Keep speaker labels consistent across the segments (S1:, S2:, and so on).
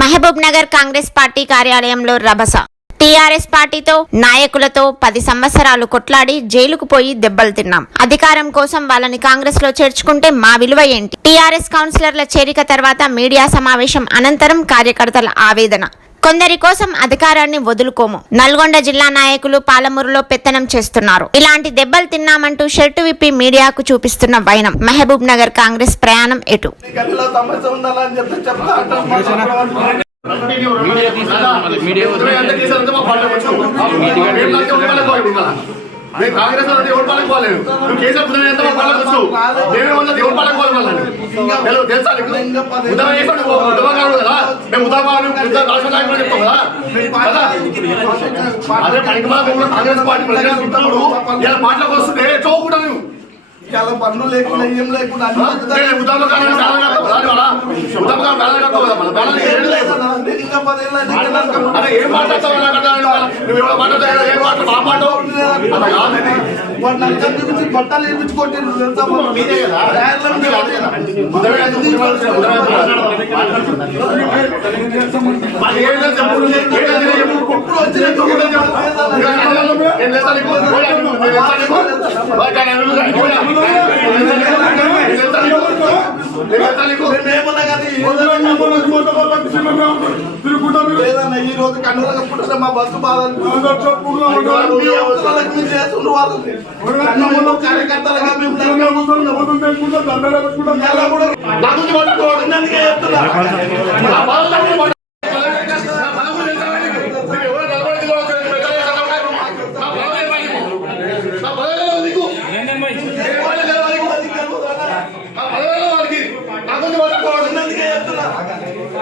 S1: Mahabub Nagar Congress party కార్యాలయంలో రభస. TRS పార్టీతో నాయకులతో పది సంవత్సరాలు కొట్లాడి జైలుకు పోయి దెబ్బలు తిన్నాం. అధికారం కోసం వాళ్ళని కాంగ్రెస్లో చేర్చుకుంటే మా విలువ ఏంటి? టీఆర్ఎస్ కౌన్సిలర్ల చేరిక తర్వాత మీడియా సమావేశం అనంతరం కార్యకర్తల ఆవేదన. కొందరి కోసం అధికారాన్ని వదులుకోము నల్గొండ జిల్లా నాయకులు పాలమూరులో పెత్తనం చేస్తున్నారు ఇలాంటి దెబ్బలు తిన్నామంటూ షర్టు విప్పి మీడియాకు చూపిస్తున్న వైనం మహబూబ్ నగర్ కాంగ్రెస్ ప్రయాణం ఎటు
S2: మీడియా
S3: మేము కాంగ్రెస్ వాళ్ళు ఎవరు పాలకు పోలేదు. నువ్వు కేసీఆర్ బుద్ధం ఎంత పాలకు వచ్చు మేమే ఉన్నది ఎవరు పాలకు పోవాలి వాళ్ళని. తెలుసు నీకు? చేసాడు ఉద్యమకారుడు కదా? మేము ఉద్యమాలు రాష్ట్ర నాయకులు చెప్తాం కదా? అదే పనికి కాంగ్రెస్ పార్టీ ప్రజలు ఇలా పాటలకు వస్తుంటే నువ్వు
S4: చాలా పనులు లేకుండా ఏం లేకుండా
S3: బేళాలు
S4: అంతా చూపించి బట్టలు ఇప్పించి కొట్టిండ్రు లేదన్న ఈ రోజు కన్నులకు పుట్టిన మా బస్సు బాధ మీ అవసరాలకు మీరు చేస్తుండ్రు వాళ్ళని కన్నులు కార్యకర్తలుగా మేము కూడా చెప్తున్నా
S3: నా బాధలు నాకు మాట్లాడు. నా బాధ గురించి తెలుసా నీకు? నువ్వు ఎవరో నలభై కిలోలు వచ్చి పెద్దలు చేస్తావు కదా? నా బాధ ఏమై నీకు? నా బాధ ఏమై నీకు? ఏం బాధ లేదా నీకు? నా బాధ ఏమై వాడికి? నా గురించి మాట్లాడుకోవద్దు.
S4: ఉన్నందుకే చెప్తున్నా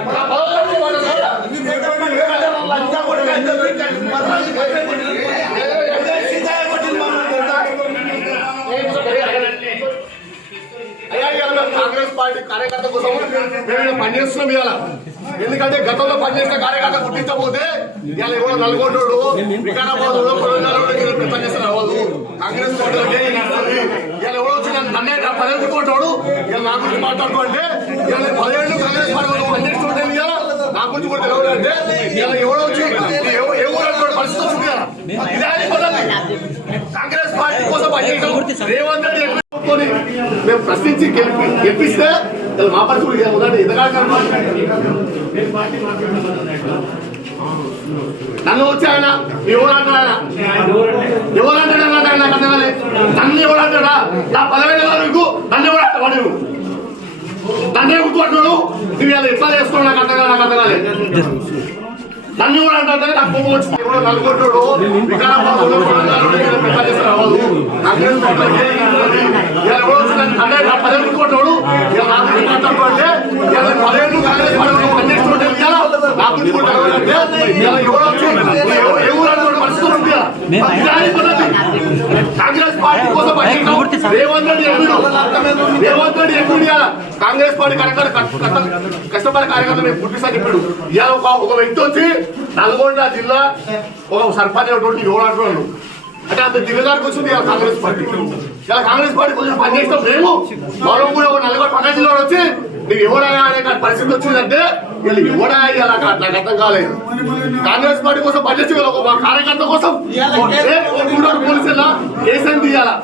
S3: నా బాధ గురించి మాట్లాడుకోవద్దు. అయ్యా, ఇవాళ మేము కాంగ్రెస్ పార్టీ కార్యకర్త కోసం మేము ఇక్కడ పనిచేస్తున్నాం ఇవాళ. ఎందుకంటే గతంలో పనిచేసిన కార్యకర్త గుర్తించకపోతే ఇవాళ ఎవరో నల్గొండోడు వికారాబాద్ పనిచేస్తున్న అవ్వదు కాంగ్రెస్ ఇవాళ ఎవరో వచ్చి నన్నే నా పదవి ఇవాళ నా గురించి మాట్లాడుకుంటే ఇవాళ పదిహేడు కాంగ్రెస్ పార్టీ పనిచేస్తుంటే ఇవాళ నా గురించి కూడా తెలియదు అంటే ఇవాళ ఎవరో వచ్చి ఏ పరిస్థితి వచ్చింది కాంగ్రెస్ పార్టీ కోసం పనిచేయడం రేవంత్ రెడ్డి ఎక్కువ మేము ప్రశ్నించి గెలిపి గెలిపిస్తే ఇలా మా పరిస్థితి కూడా ఇలా ఉందంటే ఎదగాలి నన్ను వచ్చి ఆయన ఎవరు అంటాడు ఎవరు అంటాడు నాకు అర్థం కాలేదు. నన్ను ఎవరు అంటాడా నా పదవేల వరకు నన్ను ఎవరు అంటాడు నువ్వు నన్నే గుర్తుపట్టున్నాడు నువ్వు ఇలా ఎట్లా చేస్తున్నావు నాకు అర్థం కాలేదు నాకు అర్థం కాలేదు నన్ను కూడా అంటే నాకు కోపం వచ్చింది. ఎవరో నలుగుంటాడు వికారాబాద్లో కొడంగల్లో కాంగ్రెస్ పార్టీ కొట్టాడు కాంగ్రెస్ పార్టీ పనిచేస్తుంటే కాంగ్రెస్ పార్టీ కోసం రేవంత్ రెడ్డి రేవంత్ రెడ్డి కాంగ్రెస్ పార్టీ కార్యకర్త కష్టపడే కార్యకర్త మేము పుట్టిస్తాను ఇప్పుడు ఇలా ఒక ఒక వ్యక్తి వచ్చి నల్గొండ జిల్లా ఒక సర్పంచ్ అయినటువంటి ఎవరు అంటున్నాడు. అంటే అంత దిగదారికి వచ్చింది ఇలా కాంగ్రెస్ పార్టీ. ఇలా కాంగ్రెస్ పార్టీ కొంచెం పనిచేస్తాం మేము. మనం కూడా ఒక నలుగురు పక్క జిల్లాలో వచ్చి నీకు ఎవడయా అనే పరిస్థితి వచ్చిందంటే వీళ్ళు ఎవడా ఇలా నాకు అర్థం కాలేదు. కాంగ్రెస్ పార్టీ కోసం పనిచేసి ఒక కార్యకర్త కోసం చూడాలి పోలీసులా కేసు అని తీయాలా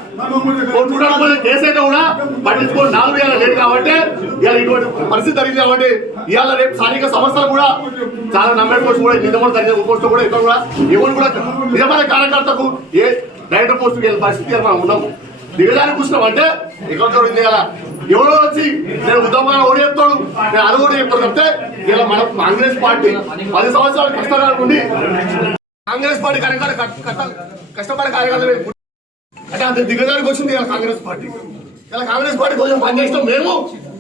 S3: చూడాలి పోలీసు కేసు అయితే కూడా పట్టించుకోండి నాలుగు వేల లేదు కాబట్టి ఇటువంటి పరిస్థితి జరిగింది కాబట్టి ఇవాళ రేపు స్థానిక సంస్థలు కూడా చాలా నమ్మే పోస్ట్ కూడా నిజం కూడా జరిగిన పోస్ట్ కూడా ఇక్కడ కూడా ఎవరు కూడా నిజమైన కార్యకర్తకు ఏ డైరెక్టర్ పోస్ట్ వెళ్ళే పరిస్థితి మనం ఉన్నాము దిగజారి కూర్చున్నాం అంటే ఇక్కడ జరిగింది కదా ఎవరో వచ్చి నేను ఉద్యమాలు ఓడి చెప్తాడు నేను అది కూడా చెప్తాను చెప్తే ఇలా మన కాంగ్రెస్ పార్టీ పది సంవత్సరాలు కష్టాలు ఉండి కాంగ్రెస్ పార్టీ కార్యకర్త కష్టపడే కార్యకర్తలు అంటే అంత దిగజారికి వచ్చింది ఇలా కాంగ్రెస్ పార్టీ. ఇలా కాంగ్రెస్ పార్టీ కొంచెం పనిచేస్తాం మేము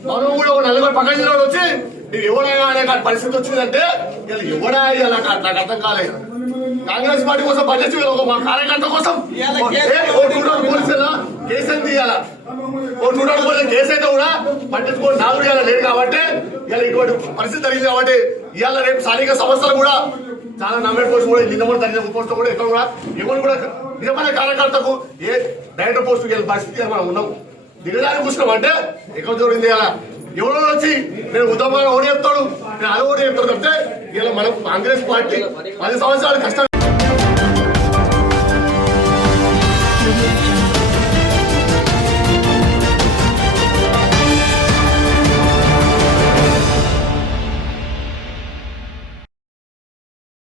S3: మనం కూడా ఒక నలుగురు పక్క జిల్లాలో వచ్చి నీకు ఎవడైనా అనే కాని పరిస్థితి వచ్చిందంటే ఇలా ఎవడా ఇలా నాకు అర్థం కాలేదు. కాంగ్రెస్ పార్టీ కోసం వీళ్ళు ఒక మా కార్యకర్త కోసం. కేసు? అని తీయాలా ఓ టూటర్ పోలీసు కేసు అయితే కూడా పట్టించుకోని నాలుగు ఇవాళ లేదు కాబట్టి ఇలా ఇటువంటి పరిస్థితి జరిగింది కాబట్టి ఇవాళ రేపు స్థానిక సంస్థలు కూడా చాలా నమ్మే పోస్ట్ కూడా నిజమైన జరిగిన పోస్ట్ కూడా ఇక్కడ కూడా ఎవరు కూడా నిజమైన కార్యకర్తకు ఏ డైరెక్టర్ పోస్ట్ వెళ్ళే పరిస్థితి మనం ఉన్నాము దిగడానికి కూర్చున్నాం అంటే ఎక్కడ చూడింది ఇలా ఎవరో వచ్చి నేను ఉద్యమాలు ఓడి చెప్తాడు నేను అది ఓడి చెప్తాడు తప్పితే ఇలా మనం కాంగ్రెస్ పార్టీ పది సంవత్సరాలు కష్టం